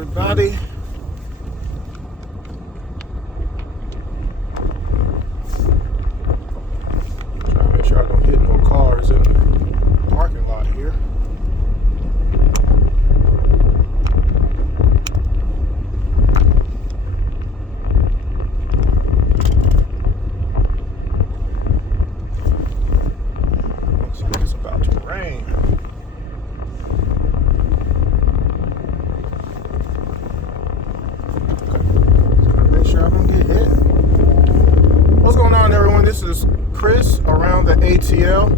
everybody. Trying to make sure I don't hit no cars in the parking lot here. Looks like it's about to rain. What's going on, everyone? This is Chris around the ATL,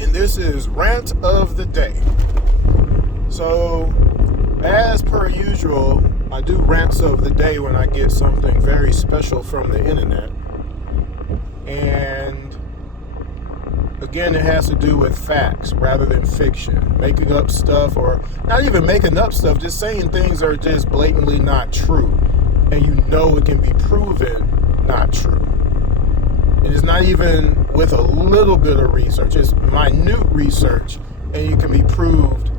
and this is Rant of the Day. So, as per usual, I do rants of the day when I get something very special from the internet. And again, it has to do with facts rather than fiction. Making up stuff, or not even making up stuff, just saying things are just blatantly not true. And you know it can be proven not true. And it's not even with a little bit of research. It's minute research, and you can be proved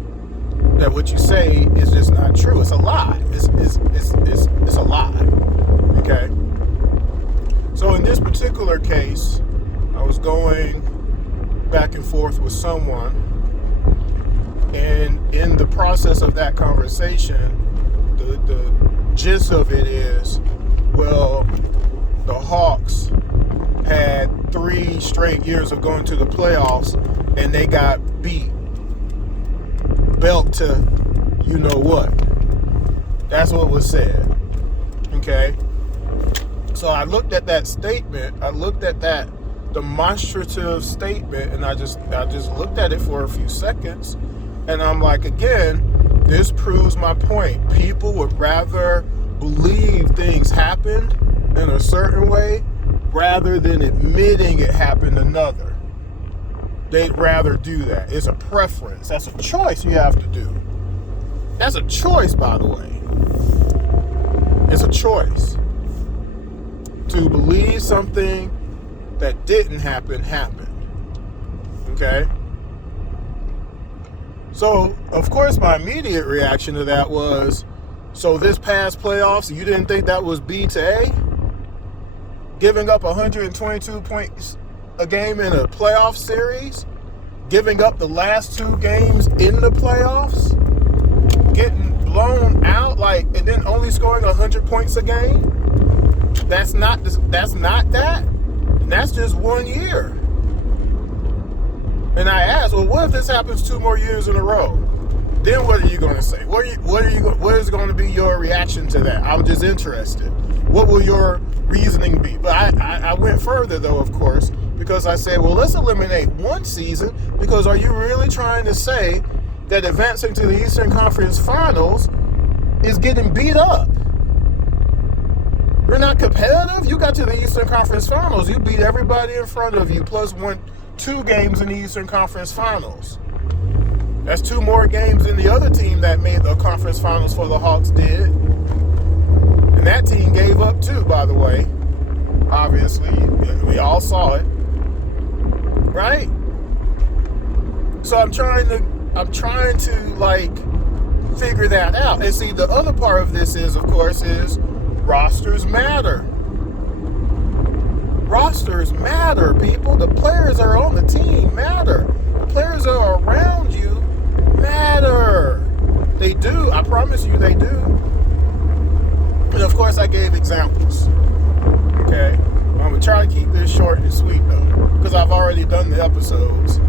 that what you say is just not true. It's a lie. It's a lie. Okay? So in this particular case, I was going back and forth with someone, and in the process of that conversation, the gist of it is, well, the Hawks had 3 straight years of going to the playoffs, and they got beat, belt to you know what. That's what was said. Okay? So I looked at that statement, I looked at that demonstrative statement, and I just looked at it for a few seconds, and I'm like, again, this proves my point. People would rather believe things happened in a certain way rather than admitting it happened another. They'd rather do that. It's a preference. That's a choice you have to do. That's a choice, by the way. It's a choice. To believe something that didn't happen happened. Okay? So, of course, my immediate reaction to that was, so this past playoffs, you didn't think that was B to A? Giving up 122 points a game in a playoff series? Giving up the last 2 games in the playoffs? Getting blown out, and then only scoring 100 points a game? That's not that? And that's just 1 year. And I asked, well, what if this happens 2 more years in a row? Then what are you going to say? What is going to be your reaction to that? I'm just interested. What will your reasoning be? But I went further, though, of course, because I said, well, let's eliminate 1 season, because are you really trying to say that advancing to the Eastern Conference Finals is getting beat up? You're not competitive? You got to the Eastern Conference Finals. You beat everybody in front of you, plus 2 games in the Eastern Conference Finals. That's 2 more games than the other team that made the conference finals for the Hawks did. And that team gave up too, by the way. Obviously, we all saw it. Right? So I'm trying to figure that out. And see, the other part of this is, of course, is rosters matter. Rosters matter, people. The players that are on the team matter. The players that are around you matter. They do. I promise you they do. And of course I gave examples. Okay? I'm going to try to keep this short and sweet though, because I've already done the episodes.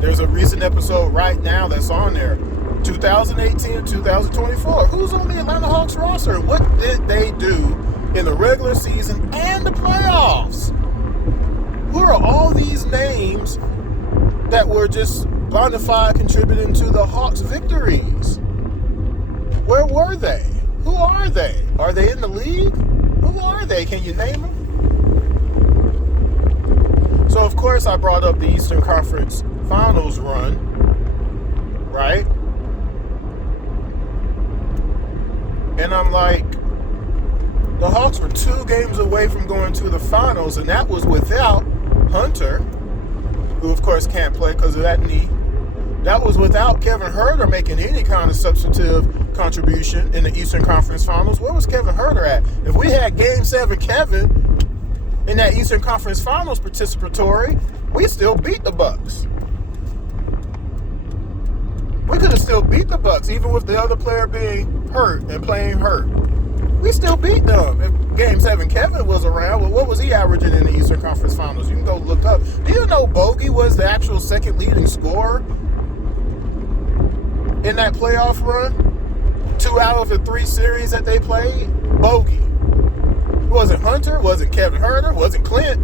There's a recent episode right now that's on there. 2018 and 2024. Who's on the Atlanta Hawks roster? And what did they do in the regular season and the playoffs? Who are all these names that were just bona fide contributing to the Hawks' victories? Where were they? Who are they? Are they in the league? Who are they? Can you name them? So, of course, I brought up the Eastern Conference Finals run, right? And I'm like, the Hawks were 2 games away from going to the finals, and that was without Hunter, who of course can't play because of that knee. That was without Kevin Huerter making any kind of substantive contribution in the Eastern Conference Finals. Where was Kevin Huerter at? If we had Game 7 Kevin in that Eastern Conference Finals participatory, we still beat the Bucks. We could have still beat the Bucks, even with the other player being hurt and playing hurt. We still beat them. If Game 7 Kevin was around, well, what was he averaging in the Eastern Conference Finals? You can go look up. Do you know Bogey was the actual second leading scorer in that playoff run? 2 out of the 3 series that they played, Bogey. It wasn't Hunter, wasn't Kevin Huerter, wasn't Clint,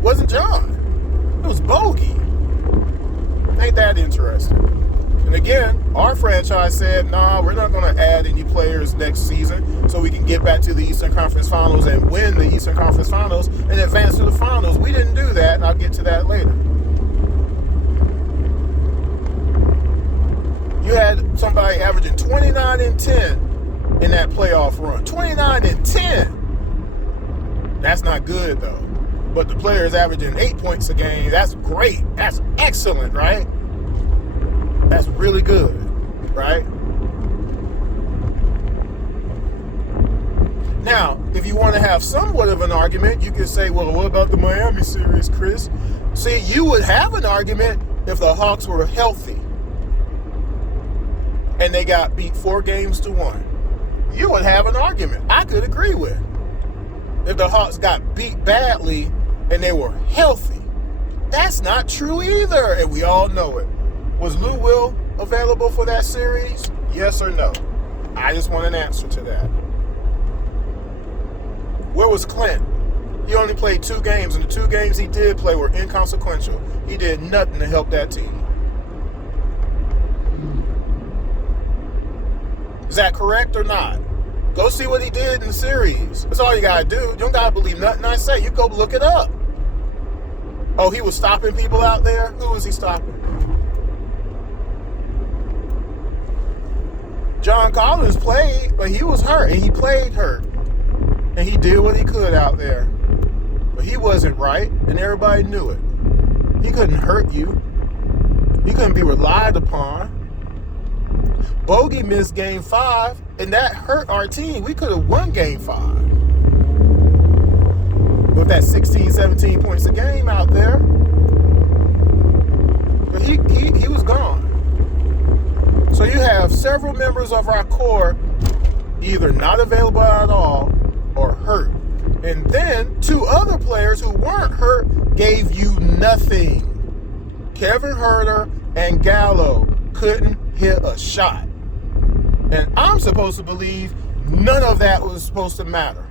wasn't John. It was Bogey. Ain't that interesting? And again, our franchise said, nah, we're not going to add any players next season so we can get back to the Eastern Conference Finals and win the Eastern Conference Finals and advance to the finals. We didn't do that, and I'll get to that later. You had somebody averaging 29 and 10 in that playoff run. 29 and 10. That's not good, though. But the players averaging 8 points a game, that's great. That's excellent, right? That's really good, right? Now, if you want to have somewhat of an argument, you can say, well, what about the Miami series, Chris? See, you would have an argument if the Hawks were healthy and they got beat 4-1. You would have an argument. I could agree with. If the Hawks got beat badly and they were healthy. That's not true either, and we all know it. Was Lou Will available for that series? Yes or no? I just want an answer to that. Where was Clint? He only played 2 games, and the 2 games he did play were inconsequential. He did nothing to help that team. Is that correct or not? Go see what he did in the series. That's all you got to do. You don't got to believe nothing I say. You go look it up. Oh, he was stopping people out there? Who was he stopping? John Collins played, but he was hurt, and he played hurt. And he did what he could out there. But he wasn't right, and everybody knew it. He couldn't hurt you. He couldn't be relied upon. Bogey missed Game 5, and that hurt our team. We could have won Game 5. With that 16, 17 points a game out there. But he was gone. So you have several members of our core either not available at all or hurt. And then 2 other players who weren't hurt gave you nothing. Kevin Huerter and Gallo couldn't hit a shot. And I'm supposed to believe none of that was supposed to matter.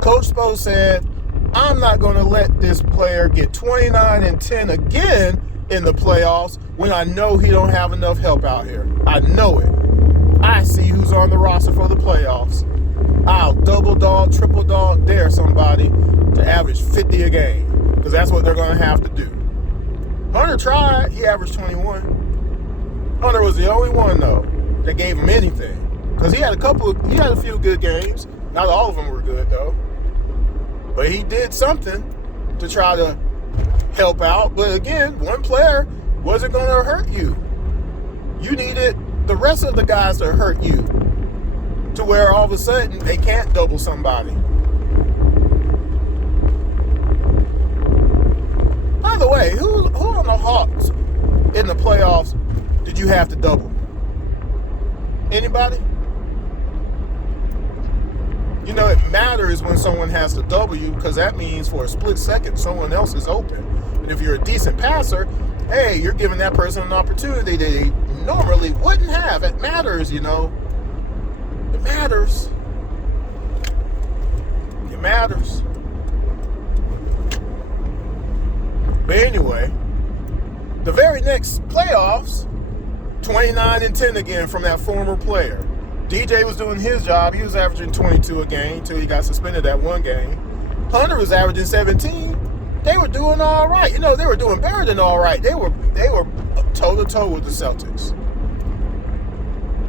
Coach Spo said, I'm not going to let this player get 29 and 10 again in the playoffs when I know he don't have enough help out here. I know it. I see who's on the roster for the playoffs. I'll double dog, triple dog dare somebody to average 50 a game, because that's what they're going to have to do. Hunter tried. He averaged 21. Hunter was the only one, though, that gave him anything, because he had a few good games. Not all of them were good, though. But he did something to try to help out. But again, one player wasn't going to hurt you. You needed the rest of the guys to hurt you, to where all of a sudden they can't double somebody. By the way, who on the Hawks in the playoffs did you have to double? Anybody? You know, it matters when someone has to double you, because that means for a split second someone else is open. And if you're a decent passer, hey, you're giving that person an opportunity they normally wouldn't have. It matters, you know. It matters. It matters. But anyway, the very next playoffs, 29 and 10 again from that former player. DJ was doing his job. He was averaging 22 a game until he got suspended that one game. Hunter was averaging 17. They were doing all right. You know, they were doing better than all right. They were toe-to-toe with the Celtics.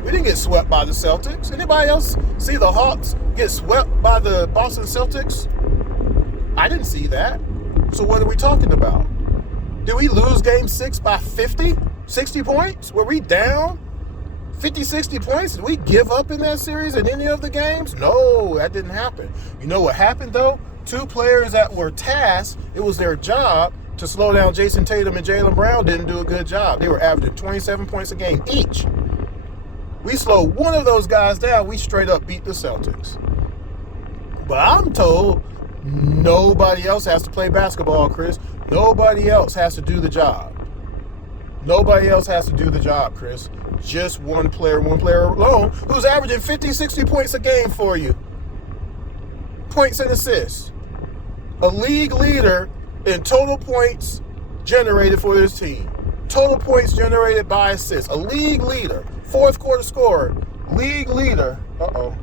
We didn't get swept by the Celtics. Anybody else see the Hawks get swept by the Boston Celtics? I didn't see that. So what are we talking about? Did we lose Game 6 by 50? 60 points? Were we down 50, 60 points? Did we give up in that series in any of the games? No, that didn't happen. You know what happened, though? Two players that were tasked, it was their job to slow down Jason Tatum and Jaylen Brown, didn't do a good job. They were averaging 27 points a game each. We slowed one of those guys down, we straight up beat the Celtics. But I'm told nobody else has to play basketball, Chris. Nobody else has to do the job. Nobody else has to do the job, Chris. Just one player alone, who's averaging 50, 60 points a game for you. Points and assists. A league leader in total points generated for his team. Total points generated by assists. A league leader. Fourth quarter scorer. League leader. Uh-oh.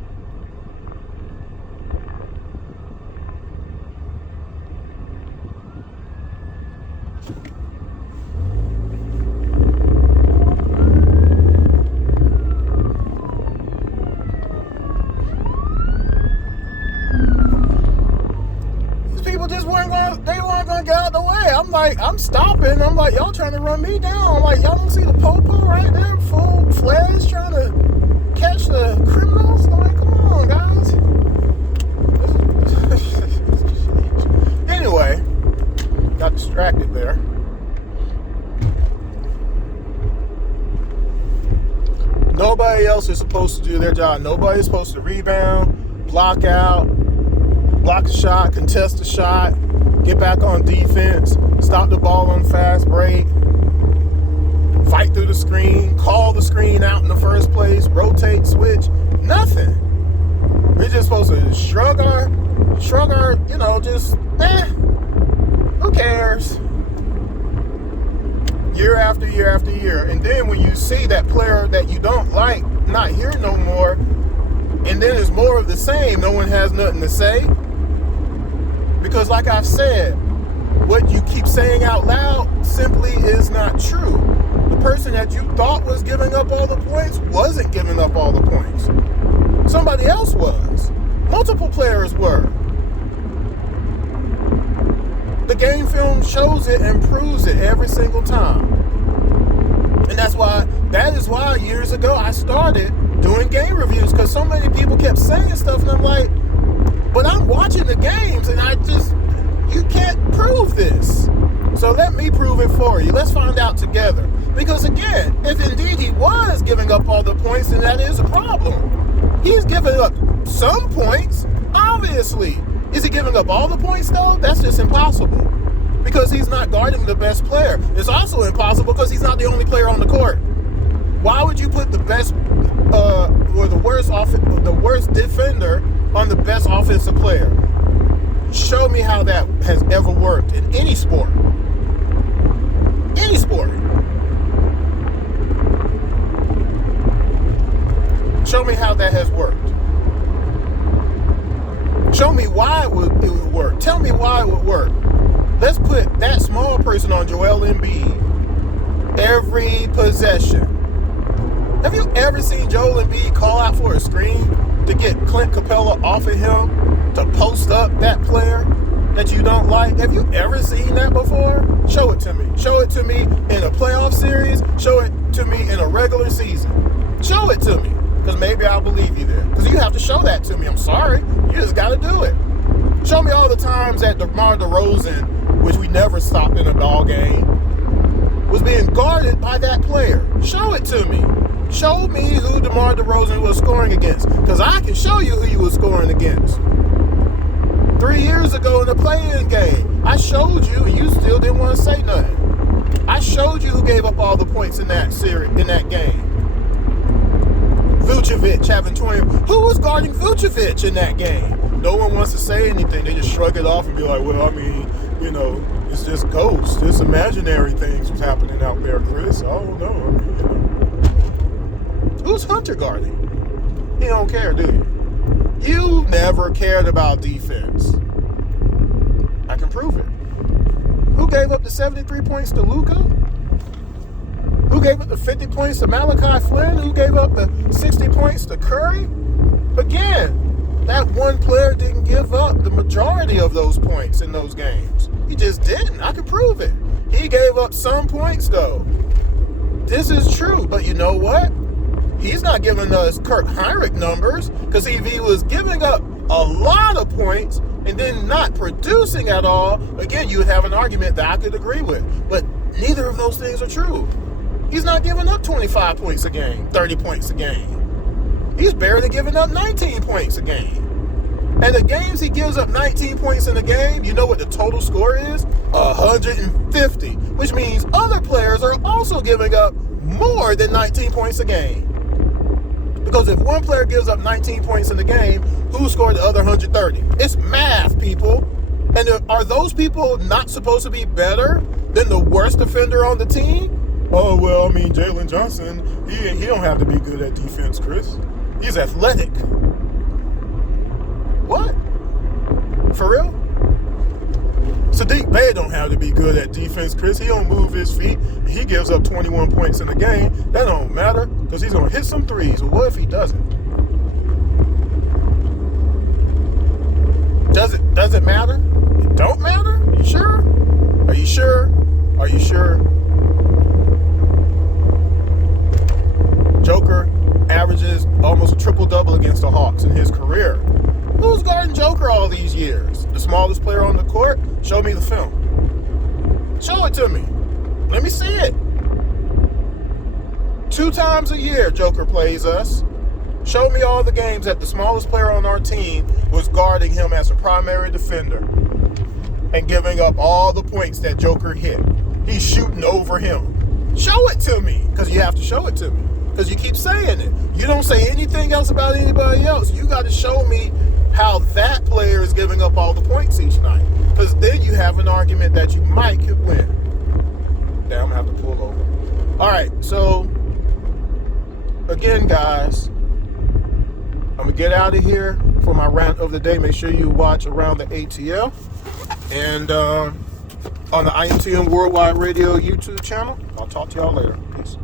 They weren't going to get out the way. I'm like, I'm stopping. I'm like, y'all trying to run me down. I'm like, y'all don't see the popo right there, full fledged, trying to catch the criminals? I'm like, come on, guys. Anyway, got distracted there. Nobody else is supposed to do their job. Nobody's supposed to rebound, block out, block a shot, contest a shot, get back on defense, stop the ball on fast break, fight through the screen, call the screen out in the first place, rotate, switch, nothing. We're just supposed to shrug our, just, who cares? Year after year after year. And then when you see that player that you don't like not here no more, and then it's more of the same, no one has nothing to say. Because like I've said, what you keep saying out loud simply is not true. The person that you thought was giving up all the points wasn't giving up all the points. Somebody else was. Multiple players were. The game film shows it and proves it every single time. And that is why years ago I started doing game reviews, because so many people kept saying stuff and I'm like, but I'm watching the games and you can't prove this. So let me prove it for you. Let's find out together. Because again, if indeed he was giving up all the points, then that is a problem. He's giving up some points, obviously. Is he giving up all the points though? That's just impossible. Because he's not guarding the best player. It's also impossible because he's not the only player on the court. Why would you put the best or the worst defender on the best offensive player? Show me how that has ever worked in any sport. Any sport. Show me how that has worked. Show me why it would work. Tell me why it would work. Let's put that small person on Joel Embiid every possession. Have you ever seen Joel Embiid call out for a screen to get Clint Capella off of him to post up that player that you don't like? Have you ever seen that before? Show it to me. Show it to me in a playoff series. Show it to me in a regular season. Show it to me, because maybe I'll believe you there. Because you have to show that to me. I'm sorry. You just got to do it. Show me all the times that DeMar DeRozan, which we never stopped in a ball game, was being guarded by that player. Show it to me. Show me who DeMar DeRozan was scoring against, because I can show you who you was scoring against. 3 years ago in the play-in game, I showed you, and you still didn't want to say nothing. I showed you who gave up all the points in that series, in that game. Vucevic having 20. Who was guarding Vucevic in that game? No one wants to say anything. They just shrug it off and be like, well, I mean, it's just ghosts. It's imaginary things was happening out there, Chris. I don't know. I mean, Who's Hunter guarding? You don't care, do you? You never cared about defense. I can prove it. Who gave up the 73 points to Luka? Who gave up the 50 points to Malachi Flynn? Who gave up the 60 points to Curry? Again, that one player didn't give up the majority of those points in those games. He just didn't. I can prove it. He gave up some points, though. This is true. But you know what? He's not giving us Kurt Heinrich numbers, because if he was giving up a lot of points and then not producing at all, again, you would have an argument that I could agree with. But neither of those things are true. He's not giving up 25 points a game, 30 points a game. He's barely giving up 19 points a game. And the games he gives up 19 points in a game, you know what the total score is? 150, which means other players are also giving up more than 19 points a game. Because if one player gives up 19 points in the game, who scored the other 130? It's math, people. And are those people not supposed to be better than the worst defender on the team? Oh, well, I mean, Jalen Johnson, he don't have to be good at defense, Chris. He's athletic. What? For real? Sadiq Bey don't have to be good at defense, Chris. He don't move his feet. He gives up 21 points in the game. That don't matter, because he's going to hit some threes. Well, what if he doesn't? Does it matter? It don't matter? Are you sure? Are you sure? Are you sure? Joker averages almost a triple-double against the Hawks in his career. Who's guarding Joker all these years? The smallest player on the court? Show me the film. Show it to me. Let me see it. 2 times a year, Joker plays us. Show me all the games that the smallest player on our team was guarding him as a primary defender and giving up all the points that Joker hit. He's shooting over him. Show it to me, because you have to show it to me, because you keep saying it. You don't say anything else about anybody else. You got to show me how that player is giving up all the points each night, because then you have an argument that you might could win. Damn, I'm going to have to pull over. All right, so again, guys, I'm going to get out of here for my rant of the day. Make sure you watch Around the ATL and on the IMTM Worldwide Radio YouTube channel. I'll talk to y'all later. Peace.